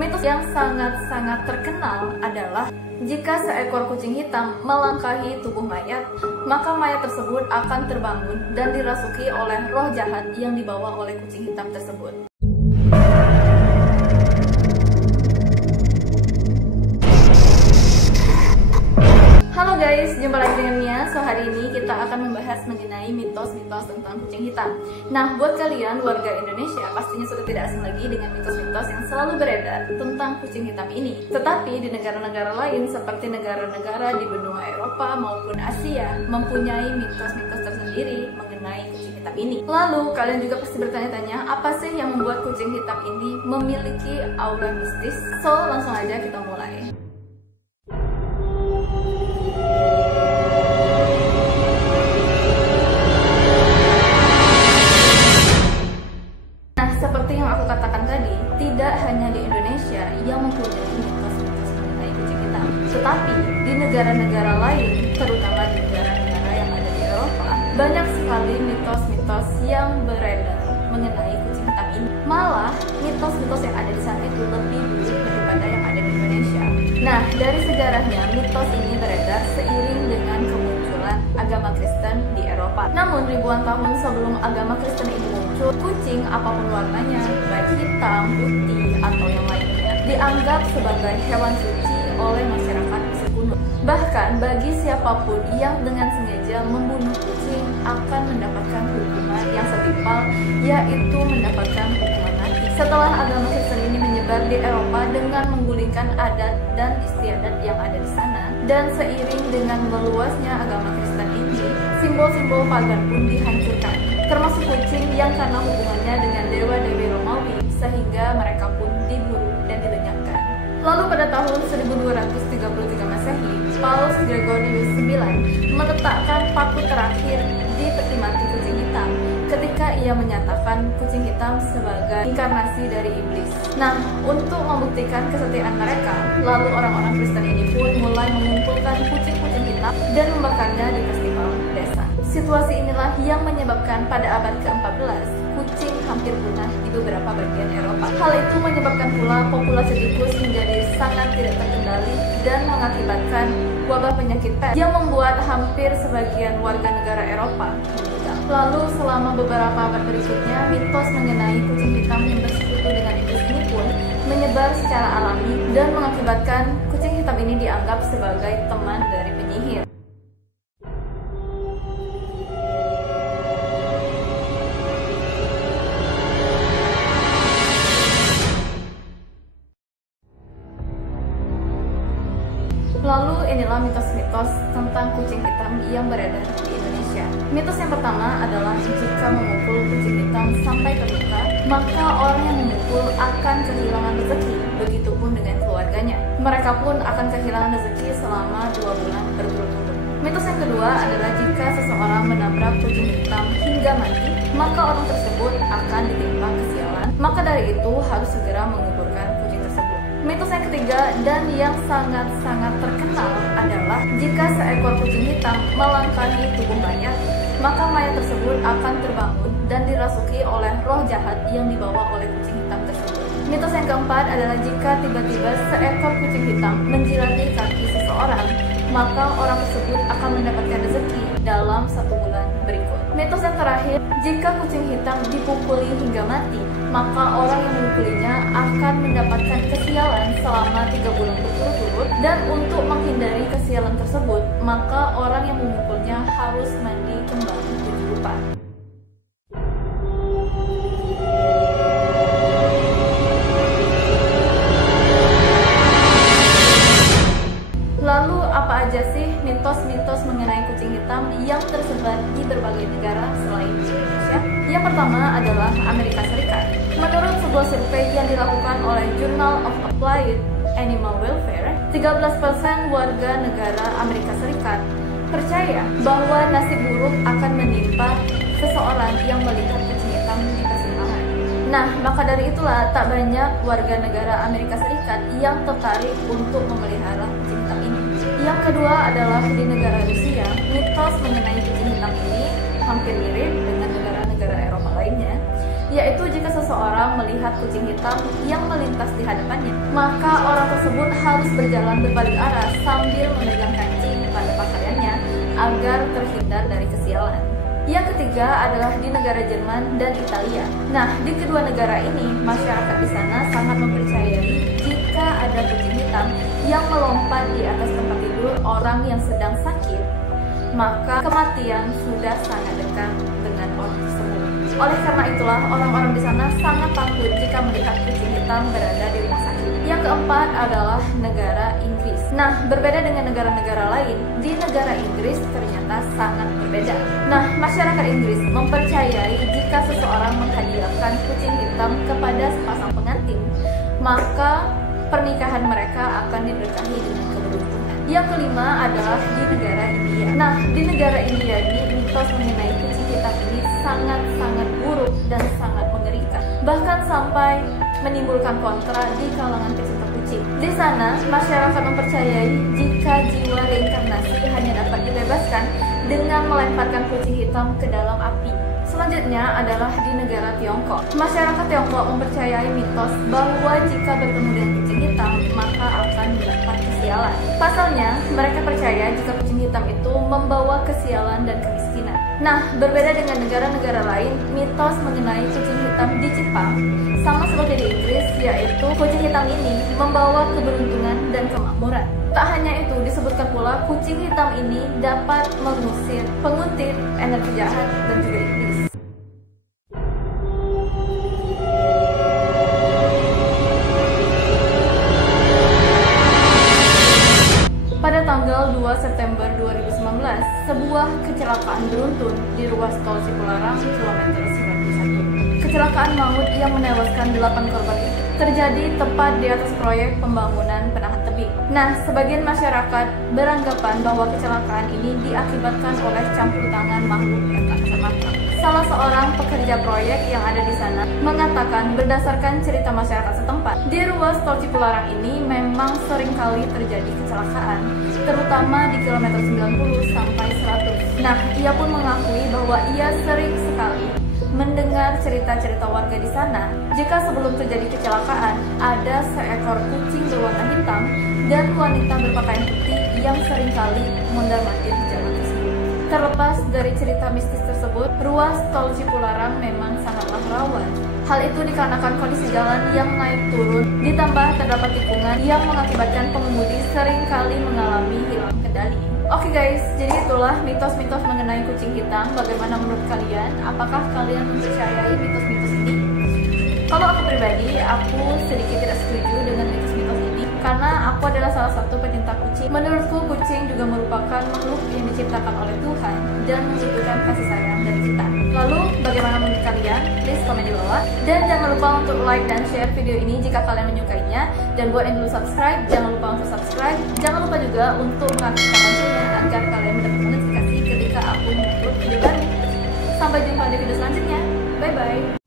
Mitos yang sangat-sangat terkenal adalah jika seekor kucing hitam melangkahi tubuh mayat, maka mayat tersebut akan terbangun dan dirasuki oleh roh jahat yang dibawa oleh kucing hitam tersebut. Halo guys, jumpa lagi dengan Mia. So hari ini kita akan membahas mengenai mitos-mitos tentang kucing hitam. Nah, buat kalian warga Indonesia pastinya sudah tidak asing lagi dengan mitos-mitos yang selalu beredar tentang kucing hitam ini. Tetapi di negara-negara lain seperti negara-negara di benua Eropa maupun Asia mempunyai mitos-mitos tersendiri mengenai kucing hitam ini. Lalu kalian juga pasti bertanya-tanya, apa sih yang membuat kucing hitam ini memiliki aura mistis? So langsung aja kita mulai. Seperti yang aku katakan tadi, tidak hanya di Indonesia yang mempunyai mitos-mitos mengenai kucing hitam, tetapi di negara-negara lain, terutama di negara-negara yang ada di Eropa, banyak sekali mitos-mitos yang beredar mengenai kucing hitam ini. Malah, mitos-mitos yang ada di sana itu lebih dulu daripada yang ada di Indonesia. Nah, dari sejarahnya, mitos ini beredar seiring dengan kemunculan agama Kristen di Eropa. Namun, ribuan tahun sebelum agama Kristen ini muncul, kucing apapun warnanya, baik hitam, putih, atau yang lainnya, dianggap sebagai hewan suci oleh masyarakat Mesir kuno. Bahkan bagi siapapun yang dengan sengaja membunuh kucing akan mendapatkan hukuman yang setimpal, yaitu mendapatkan hukuman mati. Setelah agama Kristen ini menyebar di Eropa dengan menggulingkan adat dan istiadat yang ada di sana, dan seiring dengan meluasnya agama Kristen ini, simbol-simbol pagan pun dihancurkan, termasuk kucing yang karena hubungannya dengan dewa-dewi Romawi, sehingga mereka pun diburu dan dilenyapkan. Lalu pada tahun 1233 Masehi, Paus Gregorius IX meletakkan paku terakhir di peti mati kucing hitam ketika ia menyatakan kucing hitam sebagai inkarnasi dari iblis. Nah, untuk membuktikan kesetiaan mereka, lalu orang-orang Kristen ini pun mulai mengumpulkan kucing-kucing hitam dan membakarnya di festival desa. Situasi inilah yang menyebabkan pada abad ke-14 kucing hampir punah di beberapa bagian Eropa. Hal itu menyebabkan pula populasi tikus menjadi sangat tidak terkendali dan mengakibatkan wabah penyakit pest yang membuat hampir sebagian warga negara Eropa meninggal. Lalu selama beberapa abad berikutnya, mitos mengenai kucing hitam yang bersekutu dengan iblis ini pun menyebar secara alami dan mengakibatkan kucing hitam ini dianggap sebagai teman dari penyihir. Lalu inilah mitos-mitos tentang kucing hitam yang beredar di Indonesia. Mitos yang pertama adalah jika memukul kucing hitam sampai terluka, maka orang yang memukul akan kehilangan rezeki, begitupun dengan keluarganya. Mereka pun akan kehilangan rezeki selama 2 bulan berturut-turut. Mitos yang kedua adalah jika seseorang menabrak kucing hitam hingga mati, maka orang tersebut akan ditimpa kesialan. Maka dari itu harus segera menguburkan kucing tersebut. Mitos yang ketiga dan yang sangat-sangat terkenal adalah jika seekor kucing hitam melangkahi tubuh mayat, maka mayat tersebut akan terbangun dan dirasuki oleh roh jahat yang dibawa oleh kucing hitam tersebut. Mitos yang keempat adalah jika tiba-tiba seekor kucing hitam menjilati kaki seseorang, maka orang tersebut akan mendapatkan rezeki dalam 1 bulan berikut. Mitos yang terakhir, jika kucing hitam dipukuli hingga mati, maka orang yang memukulinya akan mendapatkan kesialan selama 3 bulan berturut-turut, dan untuk menghindari kesialan tersebut, maka orang yang memukulnya harus mandi kembali 7 rupa. Lalu apa aja sih mitos-mitos mengenai kucing hitam yang tersebar di berbagai negara selain Indonesia? Yang pertama adalah Amerika Serikat. Menurut sebuah survei yang dilakukan oleh Journal of Applied Animal Welfare, 13% warga negara Amerika Serikat percaya bahwa nasib buruk akan menimpa seseorang yang melihat kucing hitam di persimpangan. Nah, maka dari itulah tak banyak warga negara Amerika Serikat yang tertarik untuk memelihara kucing hitam ini. Yang kedua adalah di negara Rusia, mitos mengenai kucing hitam ini hampir mirip dengan negara-negara Eropa lainnya. yaitu jika seseorang melihat kucing hitam yang melintas di hadapannya, maka orang tersebut harus berjalan berbalik arah sambil memegang kancing pada pakaiannya agar terhindar dari kesialan. Yang ketiga adalah di negara Jerman dan Italia. Nah, di kedua negara ini, masyarakat di sana sangat mempercayai jika ada kucing hitam yang melompat di atas tempat tidur orang yang sedang sakit, maka kematian sudah sangat dekat dengan orang tersebut. Oleh karena itulah, orang-orang di sana sangat takut jika melihat kucing hitam berada di rumah sakit. Yang keempat adalah negara Inggris. Nah, berbeda dengan negara-negara lain, di negara Inggris ternyata sangat berbeda. Nah, masyarakat Inggris mempercayai jika seseorang menghadiahkan kucing hitam kepada sepasang pengantin, maka pernikahan mereka akan diberkahi dengan keberuntungan. Yang kelima adalah di negara India. Nah, di negara India ini mitos mengenai kucing hitam ini sangat-sangat buruk dan sangat mengerikan. Bahkan sampai menimbulkan kontra di kalangan pecinta kucing. Di sana, masyarakat mempercayai jika jiwa reinkarnasi hanya dapat dibebaskan dengan melemparkan kucing hitam ke dalam api. Selanjutnya adalah di negara Tiongkok. Masyarakat Tiongkok mempercayai mitos bahwa jika bertemu dengan kucing hitam, maka akan mendapat kesialan. Pasalnya, mereka percaya jika kucing hitam itu membawa kesialan dan kemiskinan. Nah, berbeda dengan negara-negara lain, mitos mengenai kucing hitam di Jepang sama seperti di Inggris, yaitu kucing hitam ini membawa keberuntungan dan kemakmuran. Tak hanya itu, disebutkan pula kucing hitam ini dapat mengusir penguntit, energi jahat, dan juga iblis. Pada tanggal 2 September 2019, sebuah kecelakaan beruntun di ruas tol Cipularang, kilometer 91. Kecelakaan maut yang menewaskan 8 korban itu terjadi tepat di atas proyek pembangunan penahan tebing. Nah, sebagian masyarakat beranggapan bahwa kecelakaan ini diakibatkan oleh campur tangan makhluk yang tak kasat mata. Salah seorang pekerja proyek yang ada di sana mengatakan berdasarkan cerita masyarakat setempat, di ruas tol Cipularang ini memang seringkali terjadi kecelakaan, terutama di kilometer 90 sampai 100. Nah, ia pun mengakui bahwa ia sering sekali mendengar cerita-cerita warga di sana jika sebelum terjadi kecelakaan ada seekor kucing berwarna hitam dan wanita berpakaian putih yang seringkali mondar-mandir di jalan tersebut. Terlepas dari cerita mistis tersebut, ruas tol Cipularang memang sangatlah rawan. Hal itu dikarenakan kondisi jalan yang naik turun, ditambah terdapat tikungan yang mengakibatkan pengemudi seringkali mengalami hilang kendali. Oke guys, jadi itulah mitos-mitos mengenai kucing hitam. Bagaimana menurut kalian? Apakah kalian mempercayai mitos-mitos ini? Kalau aku pribadi, aku sedikit tidak setuju dengan mitos-mitos ini karena aku adalah salah satu pecinta kucing. Menurutku, kucing juga merupakan makhluk yang diciptakan oleh Tuhan dan membutuhkan kasih sayang dari kita. Lalu, bagaimana menurut kalian? Please komen di bawah. Dan jangan lupa untuk like dan share video ini jika kalian menyukainya. Dan buat yang belum subscribe, jangan lupa untuk subscribe. Jangan lupa juga untuk mengaktifkan loncengnya agar kalian mendapatkan notifikasi ketika aku mengupload video baru. Sampai jumpa di video selanjutnya. Bye-bye.